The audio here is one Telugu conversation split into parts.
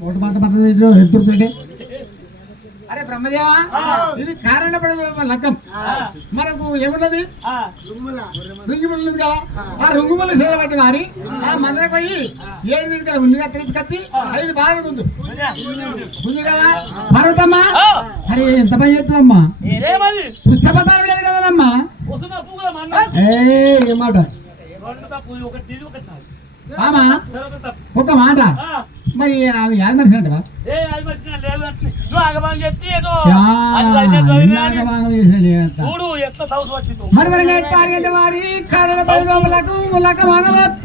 ఒకటి మాట మాట్లాడే ఎదురుతుంటే అరే బ్రహ్మదేవా ఇది కారణ లగ్గం. మనకు ఏమున్నది? రుంగిములు. ఉంది కదా ఆ రుంగుములు సేలబట్టి వారి ఆ మందరకు పోయి ఏడు నిమిషాలు ముందుగా తెలిసి కత్తి ఐదు బాగా ఉంది ఉంది కదా పర్వతమ్మా అరే ఎంత పని చేస్తున్నామ్మా పుస్తపతాలు లేదు కదమ్మా ఏమాట తిరిగి. ఒక మాట. ఆ, మరి అవి యాద మనిషి అంటవా మరి మరి కార్యంటే వారి కారణ పరిగోములకు ములక మానవత్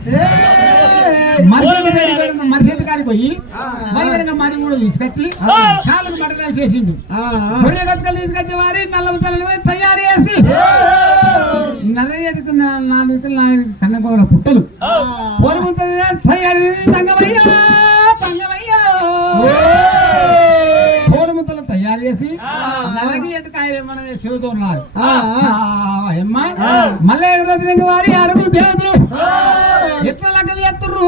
మనిషి కాడికి పోయి మరి మూడు తీసుకొచ్చి కాళ్ళకు మటలు చేసిండు కట్టుకలు తీసుకొచ్చి వారి నల్ల తయారు చేసి నల్ల ఎదుకున్న నాలుగు నాలుగు కన్నకోర పుట్టలు మళ్ళీ ఎదురు వారి ఎట్ల లగ్గం ఎత్తుర్రు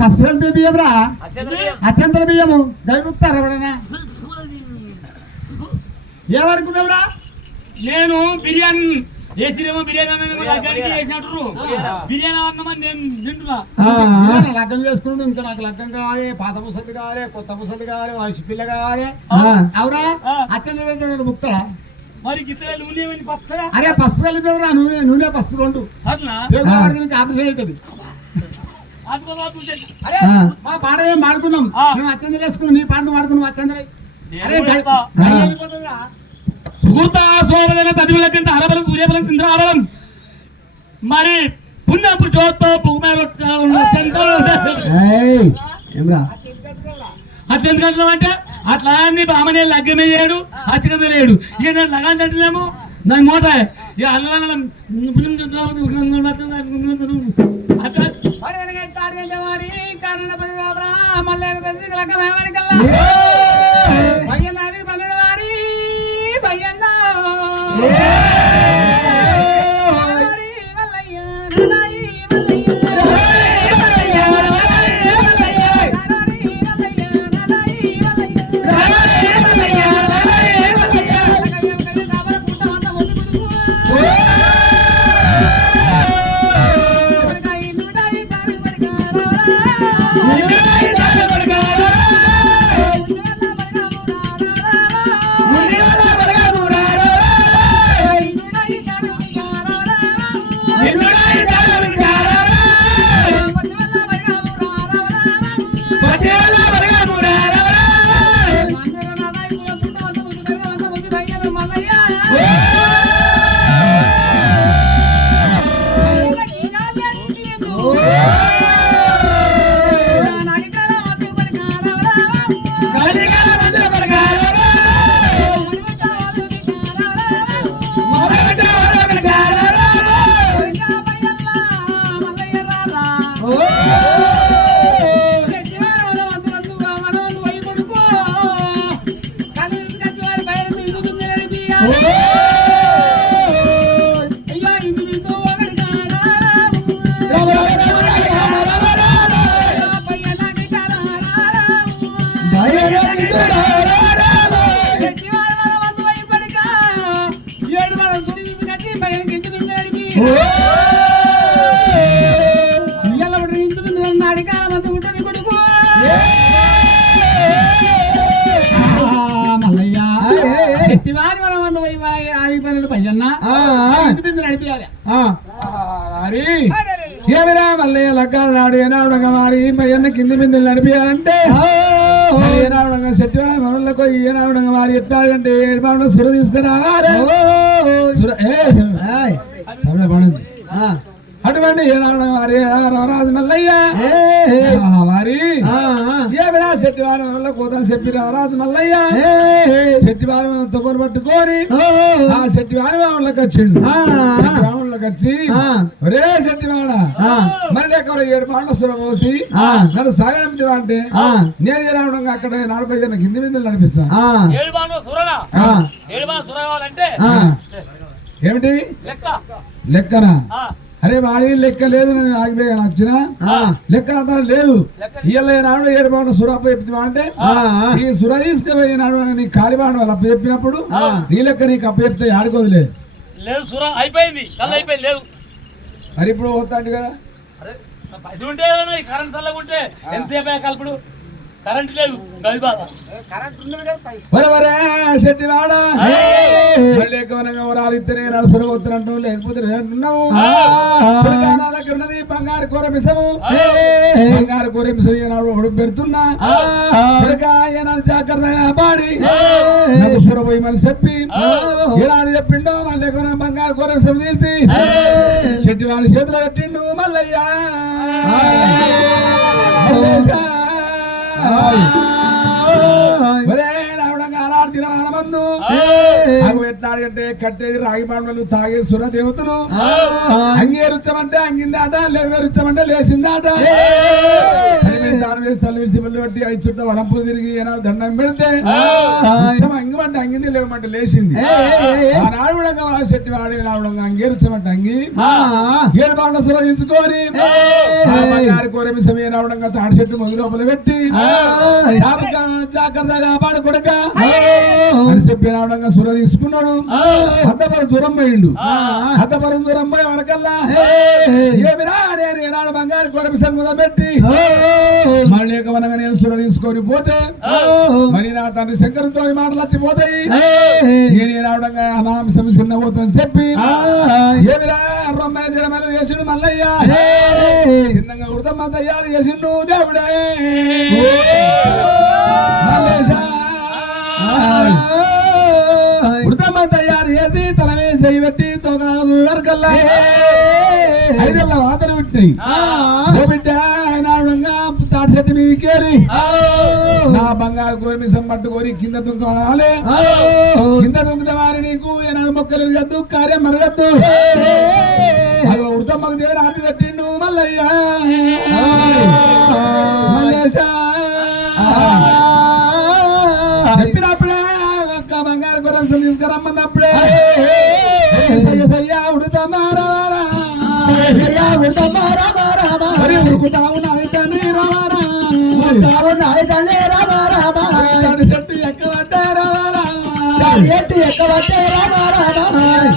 పసుపు బియ్యం. రా. అత్యంతర బియ్యము దయగుప్తారు ఎవరైనా ఏమనుకున్నావురా? నేను బిర్యానీ వేసినేమో బిర్యానీ వేసినట్టు. బిర్యానీ? అన్నమని నేను తింటున్నా. లగ్గం చేసుకుంటూ ఇంకా నాకు లగ్గం కావాలి పాత ముసలి కావాలి కొత్త ముసలి కావాలి వయసు పిల్ల కావాలి. అవురా ఆ. అత్యంత ముక్తరా మరి గిట్ల నూనె పచ్చరా అరే పసుపు కలిపేవరా నూనె. నూనె పసుపు రెండు. అట్లా? ఆపరేషన్ అవుతుంది మా పాడ ఏం వాడుకున్నాం ఆ. మేము అత్యంత వేసుకున్నాం నీ అత్యంత కింద హరబలం సూర్యబలం కింద హరబలం మరి అట్లా అంటే అట్లా బామనే లగ్గమే చేయడు అచ్చకత లేడు. ఇక నేను లగాన్ని అంటున్నాము దాని మూట అల్లం అట్లా. మరి మరి ఏమిరా మల్లయ్య లగ్గాలు నాడు ఏనాడుగా మరి పయ్యన్న కింది బిందెలు నడిపియాలంటే? ఏనాడుగా సెట్ మనలకు ఏనాడుగా మరి ఎట్లాగంటే ఏడు సుర తీసుకురావాలి. అటువంటి రామరాజు మల్లయ్య. ఏమిరా శెట్టి వారం వల్ల కూతురు చెప్పి రామరాజు మల్లయ్య. శెట్టి వారం తొగరు పట్టుకొని ఆ శెట్టి వారం వాళ్ళకి వచ్చిండు. వారంలోకి వచ్చి ఒరే శెట్టి వాడ మరి ఎక్కడ ఏడు పాటలు సురమోసి నన్ను అంటే నేను ఏ రావడం అక్కడ నలభై జన కింది మీద నడిపిస్తా. ఏడు బాను సురగా ఏడు బాను సుర కావాలంటే ఏమిటి? లెక్క. లెక్కనా? ఆ, అరే వాడి లెక్క లేదు నేను ఆగిపోయాను వచ్చిన? లెక్క అతను లేదు. ఇయ్యాల నాడు ఏడు బాగుండు సురప్ప చెప్తున్నా అంటే ఈ సుర తీసుకుపోయి నాడు నీ కాలిబాడు వాళ్ళు అప్ప చెప్పినప్పుడు నీ లెక్క నీకు అప్ప చెప్తే ఆడుకోదులే. లేదు సుర అయిపోయింది. కళ్ళు అయిపోయింది లేదు మరి ఇప్పుడు పోతాడు కదా. ఉంటే కరెంట్ చల్లగా ఉంటే ఎంతసేపు కలుపుడు? కరెంట్ లేదు గది బాధ ఇద్దరే లేకపోతే ఉన్నది బంగారు కూర మిసము. బంగారు కూర మిసం ఉడుకు పెడుతున్నా. జాగ్రత్తగా పాడి. నాకు సుర పోయి మరి చెప్పి. చెప్పిండు మళ్ళీ బంగారు కూర మిసం తీసి. చెట్టు వాడి చేతిలో పెట్టిండు మల్లయ్యా. ఎట్లాడంటే కట్టేది రాగి పండ్లు తాగేది సుర దేవతలు. అంగేరుచ్చమంటే అంగిందాట లేవేరుచ్చమంటే లేచిందాట. దాని వేసి తల్లి విడిచి వెళ్ళి పెట్టి ఐదు చుట్టూ వరంపులు తిరిగి ఏనాడు దండం పెడితే? అంగమంటే అంగింది లేవమంటే లేచింది. వాళ్ళ చెట్టు వాడి రావడంగా అంగేరుచ్చమంటే అంగి. ఏడు బాండ సుర తీసుకొని గారి కోరేమి సమయం రావడంగా తాడి చెట్టు మొదలు లోపల పెట్టి జాగ్రత్తగా జాగ్రత్తగా పాడు కొడక అని చెప్పి రావడంగా సుర తీసుకున్నాడు. అద్దపర దూరం పోయిండు. అద్దపర దూరం పోయి వరకల్లా ఏమిరా నేను ఈనాడు బంగారు కొరమి సంగుదం పెట్టి మళ్ళీ వనగా నేను సుర తీసుకొని పోతే మరి నా తండ్రి శంకరుతో మాటలు వచ్చిపోతాయి నేను రావడంగా అనాంశం చిన్న పోతుందని చెప్పి ఏమిరా రొమ్మైన చెడమైన చేసిండు మల్లయ్య. చిన్నగా ఉడతమ్మ తయారు చేసిండు దేవుడే. ఉడతమ్మ తయారు చేసి తల మీద చేయి పెట్టి తొగ ఐదల్ల వాతలు పుట్టినాయి. బిడ్డ. ఆయన ఆవిడంగా తాటి చెట్టు మీద కేరి నా బంగారు కోరి మిసం పట్టుకొని కింద దుంకాలే కింద దుంకుతే వారి నీకు ఏనాడు మొక్కలు ఎరగద్దు కార్యం మరగద్దు అదో ఉడతమ్మకు దేవుడు ఆర్తి పెట్టిండు మల్లయ్య. మల్లేశా. చెప్పినప్పుడే ఒక్క బంగారు గురం తీసుకురమ్మన్నప్పుడే. సయ్య సయ్య ఉడతమ్మా రావారా మరి. ఉరుకుతా ఉన్నది తల్లి రావారా తాడి చెట్టు ఎక్కబడ్డా రావారా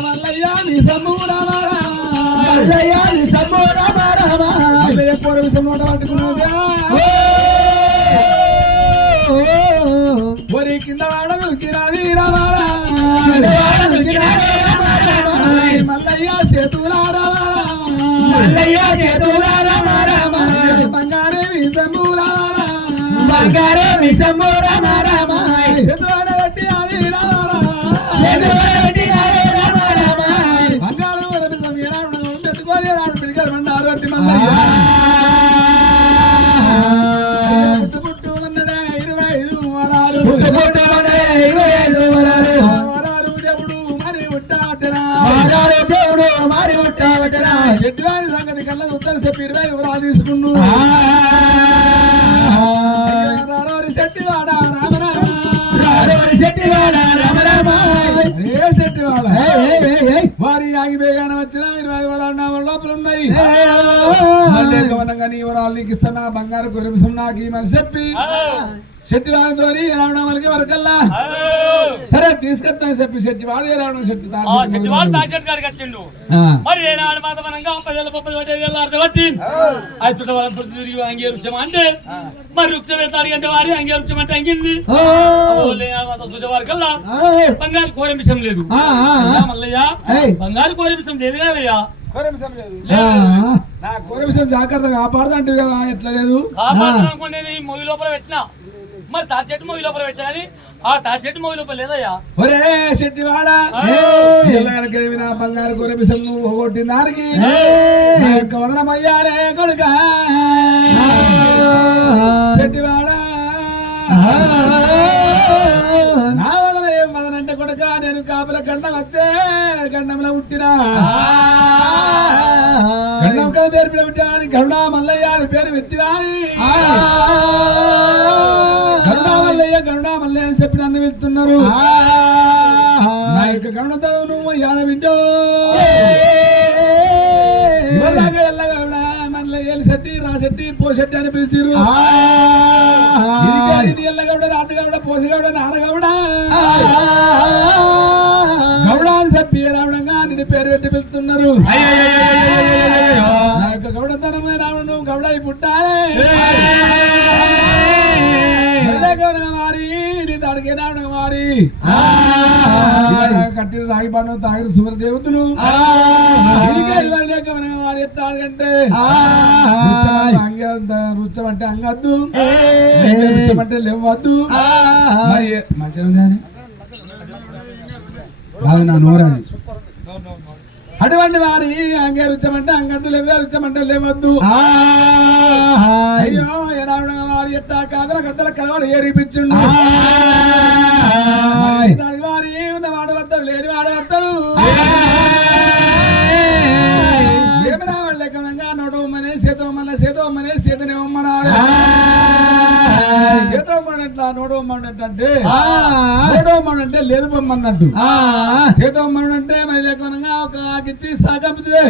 మల్లయ్య నీ సమ్ము రావారా మల్లయ్య కూర విషయం నోట పట్టుకున్నదా ఒరి కింద వాడదు కిరాది మల్లయ్య బంగారే విషము రామ రామ చేతులాన పెట్టి అది రావారా చేతులెత్తి హరే రామ రామ బంగారం విషం ఆగిపోయాన వచ్చిన ఇరవై వరాలు నా లోపల ఉన్నాయి ఏయ్. మళ్ళీ గమనంగా నీ వరాలు నీకు ఇస్తున్నా బంగారు గురింసం నాకు ఈ చెప్పి శెట్టి వాడితో రావడానికి వరకల్లా. సరే తీసుకొస్తాను చెప్పి శెట్టి వాడు రావడం శెట్టి శెట్టివాడు మొదలు. తాకెట్ కాడికి వచ్చిండు. మరి ఏనాడు మాతమనంగా పదేళ్ళ ముప్పై ఒకటి ఏళ్ళ అర్థపట్టి అయితే వాళ్ళ పొద్దు తిరిగి అంగే వృక్షం అంటే మరి వృక్షం ఎంత అడిగంటే వారి అంగే వృక్షం అంటే అంగింది చూసేవారి కల్లా బంగారు కోరే విషయం లేదు. మల్లయ్య. బంగారు కోరే విషయం లేదు కదయ్యా. నా కోరమిసం జాగ్రత్త కాపాడదు అంటే కదా ఎట్లా లేదు? కాపాడుకోండి నేను మొయ్యి లోపల పెట్టినా. మరి తాటి చెట్టు మొయ్యి లోపల పెట్టా కానీ ఆ చెట్టు మొయ్యి లోపల లేదయ్యా. ఒరే శెట్టి వాడా నా బంగారు కోరమిసం నువ్వు కొట్టిన దానికి వదనమయ్యారే కొడుక. శెట్టివాడా నా వదన ఏం వదనంటే కొడుక నేను కాపుల గండం వస్తే గండంలో పుట్టినా. గండం కడ తెరిపిన పుట్టాని గరుడా మల్లయ్య అని పేరు వెత్తినా అని. మల్లయ్య గరుడా మల్లయ్య అని చెప్పి నన్ను వెళ్తున్నారు. నా యొక్క గరుడతో నువ్వు యాన వింటో? శెట్టి రాశెట్టి పోశెట్టి అని పిలిచిర్రు. ఎల్లగౌడ రాజగౌడ పోసగౌడ నారగౌడ గౌడ అని చెప్పి రావడంగా నిన్ను పేరు పెట్టి యొక్క గౌడతనమే రావడం గౌడ పుట్టాలే మారి నీ తాడికే రావడం మారి కట్టిన రాగి పండు తాగిన సుమర దేవతలు. వారి ఎట్లా అంటే రుచ్చం అంటే అంగద్దు. రుచ్చం అంటే లేవద్దు మరి మంచిగా ఉందా? అటువంటి వారి అంగే రుచ్చమంటే అంగద్దు లేవే రుచ్చమంటే లేవద్దు అయ్యో ఏ రావడం వారి ఎట్టా కాకర గద్దల కలవాడు ఏరిపించుండు. వారి ఉన్న వాడు వస్తాడు లేని వాడు వస్తాడు ఏమి రావాలి లెక్కనంగా నోటమ్మనే సేతమ్మనే సేతమ్మనే సేతనేమన్నారు సేతమ్మనట్లా నోటమ్మన్నట్టు నోటమ్మనంటే లేదు బొమ్మన్నట్టు సేతమ్మనంటే మరి లెక్కనంగా ఒక ఆకిచ్చి సాగపుతుంది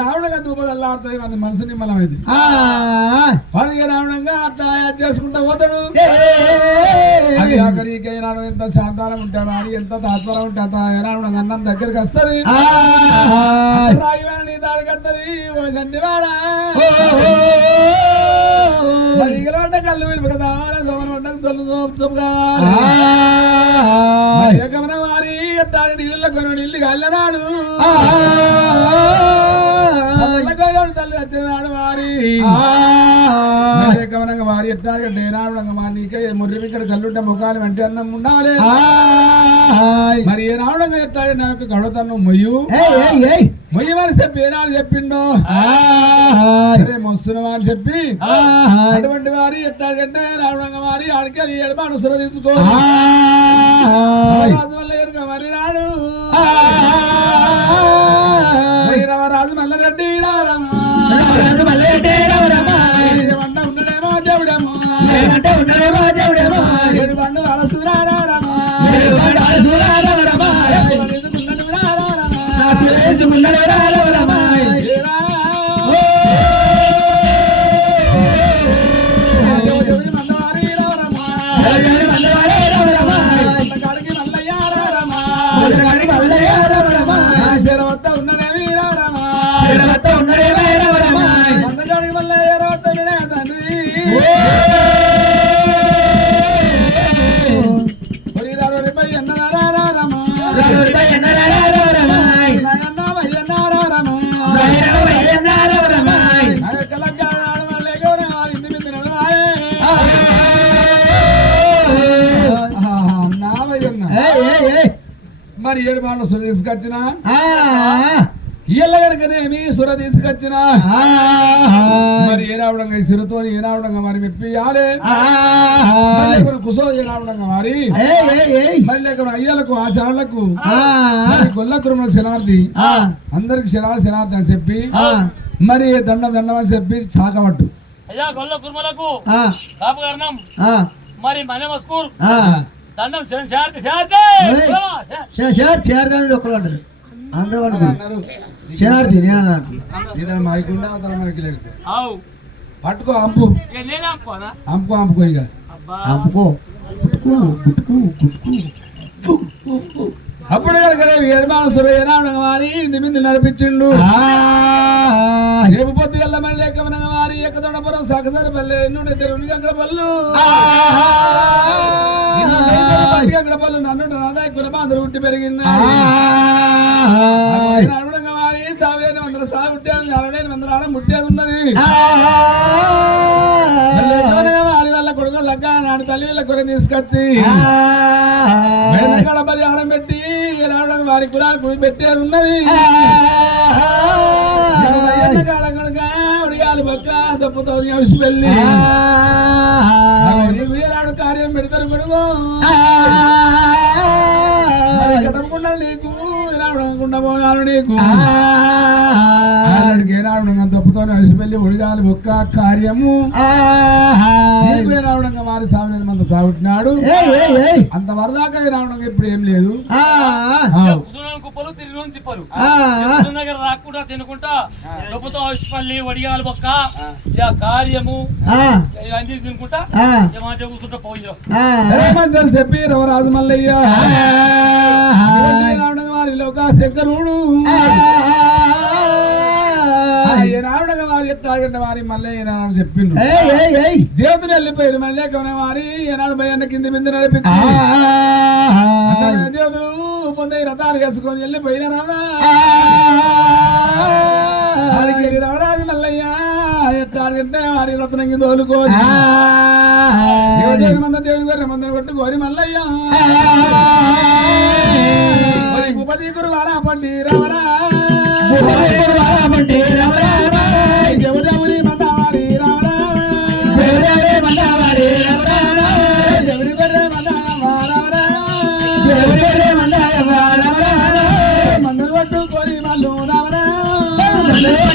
రావడంగా దూపదల్లాడుతాయి మన మనసు నిమ్మలమైంది వారికి రావడంగా అట్లా చేసుకుంటా పోతాడు. అది ఏనాడు ఎంత శాంతానం ఉంటాడు అని ఎంత తాత్పరం ఉంటాడు ఏనాడు అన్నం దగ్గరికి వస్తుంది. రాయివాణి నీ దాడికి వస్తుంది ఓ. కళ్ళు విడుపు కదా సోమన ఉండకు తొలి సోపు కావాలి ఏకమైన వారి ఎట్టాడి నీళ్ళ కొన్ని నీళ్ళు కళ్ళనాడు తల్లి వచ్చినాడు వారి. ఏకమనంగా వారి ఎట్టాడు నేనాడు మా నీకే ముర్రి ఇక్కడ కల్లుంటే ముఖాలు వెంట అన్నం ఉండాలి. మరి ఏ రావడంగా ఎట్టాడు నాకు గడతన్ను మొయ్యు? మొయ్యమని చెప్పి ఏనాడు చెప్పిండో? మొస్తున్న అని చెప్పి అటువంటి వారి ఎట్టాడంటే రావడంగా వారి ఆడికి ఏడు మనసులో తీసుకో. మరి రాడు మరి రాజు మల్లరెడ్డి రారమ్మ వంట ఉండడేమో దేవుడేమో ఏడు బండు అలసు రారమ్మ మరి ఏడు సుర తీసుకొచ్చిన? ఇయ్యల్ల కనుకనేమి సుర తీసుకొచ్చిన? మరి ఏ రావడంగా ఈ సురతో ఏ రావడంగా మరి మెప్పియాలి? కుసో ఏ రావడంగా మరి? మరి లేక అయ్యలకు ఆచారులకు? మరి గొల్ల కురుమ శనార్థి అందరికి శనార్థి శనార్థి అని చెప్పి మరి దండం దండం అని చెప్పి సాకమట్టు అయ్యా గొల్ల కారణం మరి మన మస్కూర్. దండం ఒక్కరు అంటారు అందరూ అంటారు శనార్థి నేను అన్నట్టు ఇతను మైకుండా అతను మైకి లేదు. పట్టుకో అంపు. అంపుకో ఇక. అప్పుడు కనుక ఏడుమానసురు ఏనాడు వారి ఇంది మింది నడిపించిండు. రేపు పొద్దు వెళ్ళమని లేక వారి ఎక్కదొడపురం సగసరి పల్లె తెరువుని అక్కడ పళ్ళు పళ్ళు నన్ను నాదాయి కులమాందరు ఉట్టి పెరిగినాయి. నడవడంగా వారి సావేని వందల సాగు ముట్టేది అరవై వందల ఆరం ముట్టేది ఉన్నది. మళ్ళీ ఎక్కడనగా వారి వల్ల కొడుకు లగ్గ నాడు తల్లి వీళ్ళ కొర తీసుకొచ్చి వెనకాడ పరిహారం పెట్టి రావడం వారి కులాలు పెట్టేది ఉన్నది. ఉడియాలు బొక్క తప్పుతో చూసి వెళ్ళి. ఏనాడు కార్యం పెడతారు కొడుకు. కడపకుండా నీకు రావడం పోయాను నీకు. ఆనాడికి ఏనాడు తప్పుతో కలిసి వెళ్ళి ఉడిగాలు బొక్క కార్యము. ఏనాడు వారి సాగు మంది సాగుతున్నాడు అంత వరదాకా రావడం ఇప్పుడు ఏం లేదు. కుప్పలు తిరిగి తిప్పలు. దగ్గర రాకుండా తినుకుంటా డబ్బుతో హాస్పిటల్ వడియాలు బొక్క ఇక కార్యము ఇవన్నీ తినుకుంటా ఏమంటే కూర్చుంటా పోయిరా. ఏమంటారు చెప్పి రవరాజు మల్లయ్య శంకరుడు. రావడం వారి వారి మల్లయ్య నాడు చెప్పిండు? దేవతలు వెళ్ళిపోయారు మళ్ళీ కొనే వారి ఏనాడు భయాన్ని కింది మీద నడిపించి. దేవతలు పొందే రథాలు వేసుకొని వెళ్ళిపోయినారా వారికి రవరాజు మల్లయ్య వారి రత్నంగి తోలుకోని. దేవుని మంద దేవుని గారి మందరం కొట్టు గోరి మల్లయ్య. ఉపది గురు వారా పండి రావరా Yeah.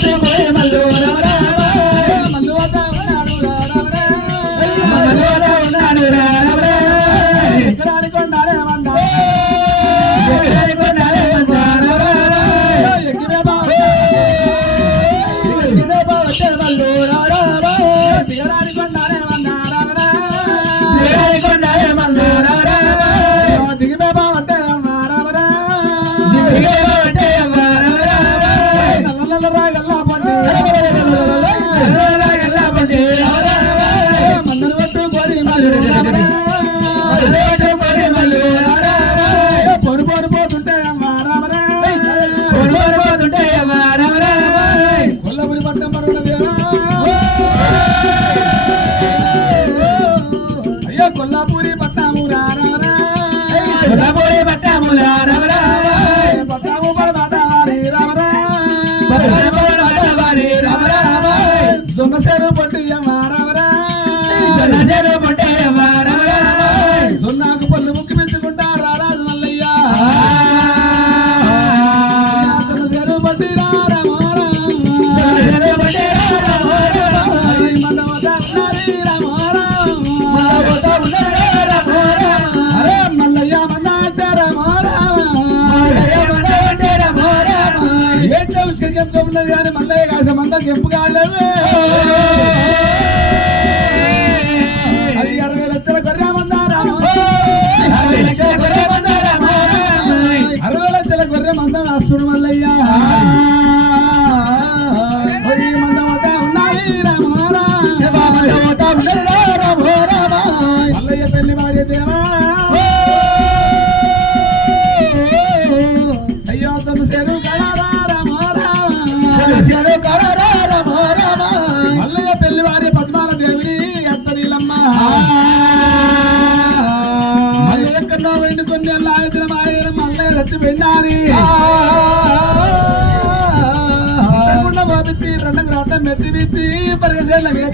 ఏం చెవుకి చెప్తున్నది కానీ మళ్ళీ కాసే చెప్పు కెంపు పరిగెసేళ్ళ వీరా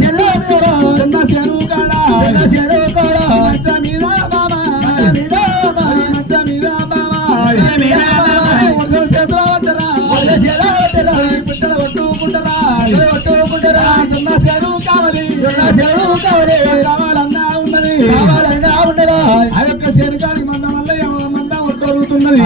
చిన్న చెరువు కాడ మీద బాబా మీద బాబా చేతిలో పట్టరా బిడ్డలు కొట్టుకుంటారా చిన్న చెరువు కావాలి కావాలన్నా ఉన్నది. ఆ యొక్క శరీరానికి మంద వల్ల మంద కొట్టుకుతున్నది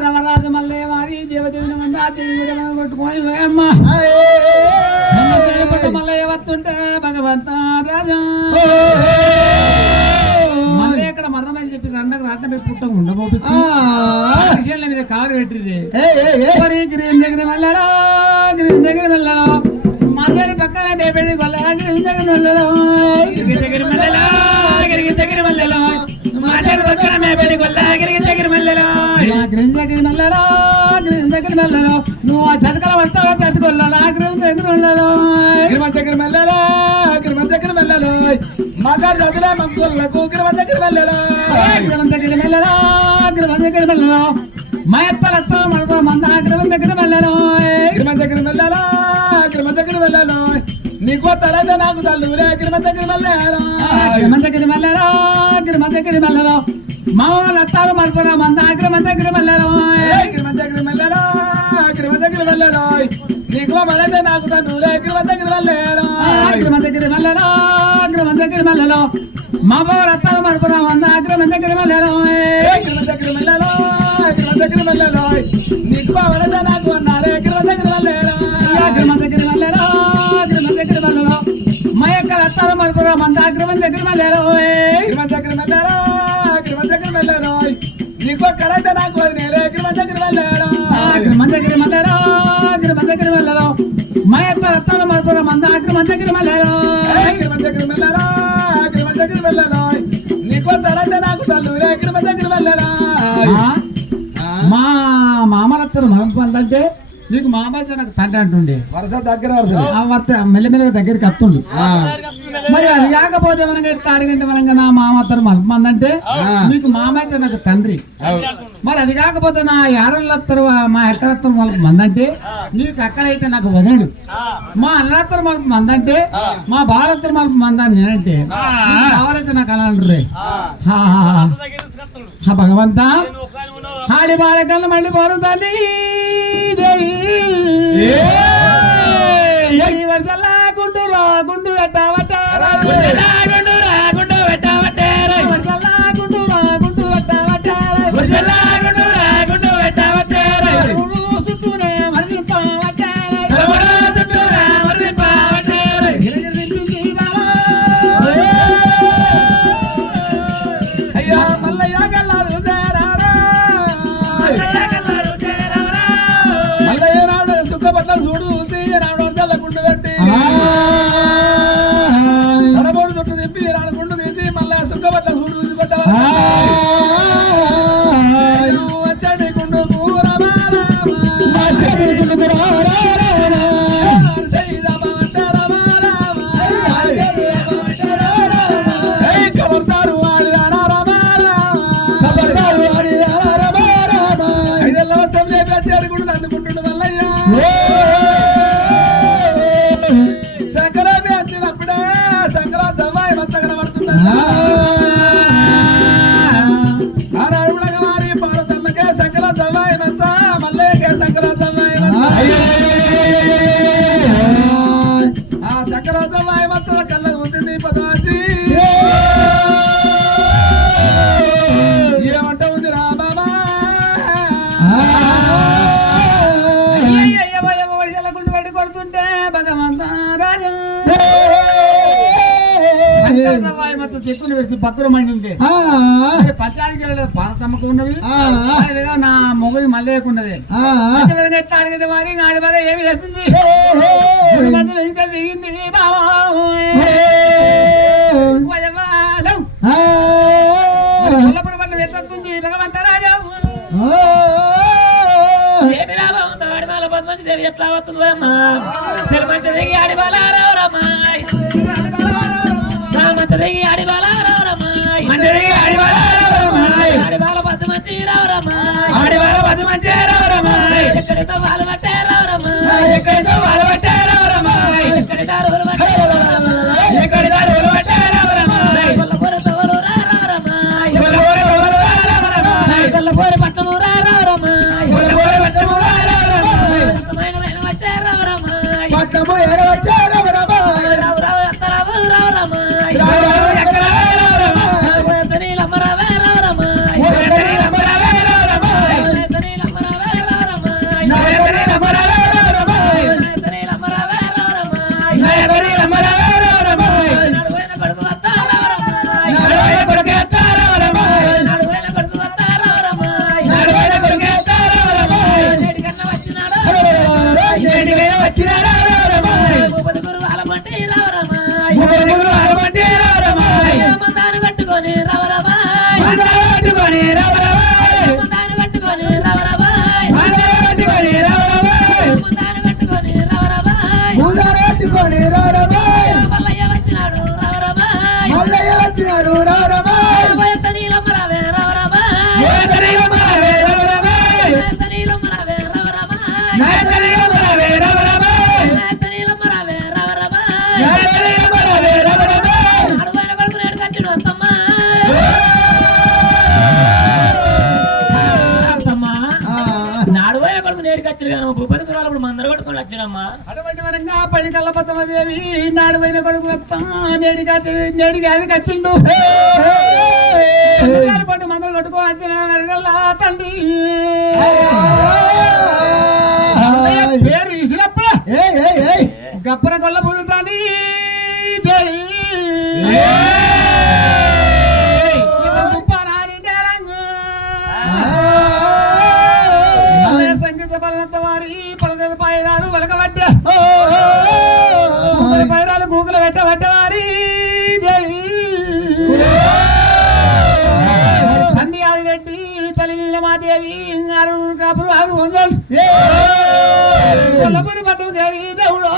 రవరాజు మల్లయ్య వారి దేవదేవుని మంది ఆ దేవి కొట్టుకొని అమ్మ మల్లయ్య వస్తుంటే భగవంత రాజా మళ్ళీ ఇక్కడ మరణమని చెప్పి రెండకు రాట్ల మీద పుట్టక ఉండబోతుంది మీద కారు పెట్టింది గ్రీన్ దగ్గర వెళ్ళాలో దగ్గర వెళ్ళాలో మధ్యాహ్నం పక్కన బేబీ వల్ల దగ్గర వెళ్ళాలో దగ్గర వెళ్ళాలో దగ్గర వెళ్ళాలో మధ్యాహ్నం పక్కన బేబీ వల్ల గిరిజన దగ్గర వెళ్ళాలో గిరిజన దగ్గర వెళ్ళాలో గిరిజన దగ్గర వెళ్ళాలో నువ్వు ఆ చతకల వస్తావా చతుకొల్లాలా గిరిజన దగ్గర వెళ్ళాలో దగ్గర మెల్లలో గిరిమ దగ్గర మెల్లలో మగాడు చదివే మంకులకు గిరిమ దగ్గర మెల్లలో గిరిజన దగ్గర వెళ్ళాలో గిరిజన దగ్గర వెళ్ళాలో మా ఎత్తలతో మనకు మంద గిరిజన దగ్గర వెళ్ళాలో గిరిమ దగ్గర మెల్లలో గిరిమ దగ్గర మెల్లలో నీకో తలద నాకు తల్లురే గిరిమ దగ్గర మెల్లలో గిరిమందగిరి మల్లెలో గిరిమందగిరి మల్లెలో మా వాళ్ళు అత్తాలు మలుపురా మంద గిరిమందగిరి మల్లెలో గిరిమ దగ్గర మెల్లలో గిరిమ దగ్గర మెల్లలో నీకో మనదే నాకు తల్లురే గిరిమ దగ్గర మెల్లలో గిరిమందగిరి మల్లెలో గిరిమందగిరి మల్లెలో మా వాళ్ళు అత్తాలు మలుపురా మంద గిరిమందగిరి మల్లెలో గిరిమ దగ్గర మెల్లలో గిరిమ దగ్గర మెల్లలో నీకు మనదే నాకు అన్నారే గిరిమ దగ్గర మెల్లలో అత్తాలు మలుపురా మంద గిరిమందగిరి మల్లెలో గిరిమ దగ్గర మెల్లలో గిరిమ దగ్గర మెల్లలో నీకో కరైతే నాకు వదిలేరే గిరిమ దగ్గర మెల్లలో గిరిమందగిరి మల్లెలో గిరిమందగిరి మల్లెలో మా యొక్క అత్తాలు మలుపురా మంద గిరిమందగిరి మల్లెలో గిరిమ దగ్గర మెల్లలో గిరిమ దగ్గర మెల్లలో నీకో తలైతే నాకు తల్లురే గిరిమ దగ్గర ఆ? మా మామలత్తరు మగపందంటే నీకు మామయ్య నాకు తండ్రి అంటుండే. వరుస దగ్గర వరుస. మెల్లమెల్లగా దగ్గరికి వస్తుండు. మరి అది కాకపోతే మనకి ఎట్లా అడిగంటే మనకి నా మామత్తరు మగపందంటే నీకు మామయ్య నాకు తండ్రి. మరి అది కాకపోతే నా యారళ్ళత్తరు మా ఎక్కడత్తరు వాళ్ళకి మందంటే నీకు అక్కడైతే నాకు వదలడు. మా అల్లత్తరు మనకు మందంటే మా బాలత్తరు మనకు మందని నేనంటే నీకు కావాలైతే నాకు అలా అంటారు భగవంతా. హాడి బాలకల్ని మళ్ళీ పోరుతుంది గుండు రా గుండు పెట్టవట్టారా గుండు రాగుండు పెట్టవట్టారా மக்களும் السلام على నేడు భూపతి కురాలప్పుడు మందరు కొట్టుకొని వచ్చినమ్మా అటువంటి వరంగా పడి కల్లపత్తమదేవి నాడు పోయిన కొడుకు మొత్తం నేడి నేడికి అది కచ్చిండు పట్టు మందలు కట్టుకో వచ్చిన వరగల్లా తండ్రి. పేరు ఇసినప్పుడు. గప్పన కొల్ల పుదుతాని దేవి. బలంత వారి పలకల పైరాలు వలకబడ్డ. పైరాలు గూగుల పెట్ట పడ్డవారి దేవి. తండ్రి ఆదిరెడ్డి తల్లి నీలమాదేవి ఆరు కాపురు ఆరు వందలు. దేవుడు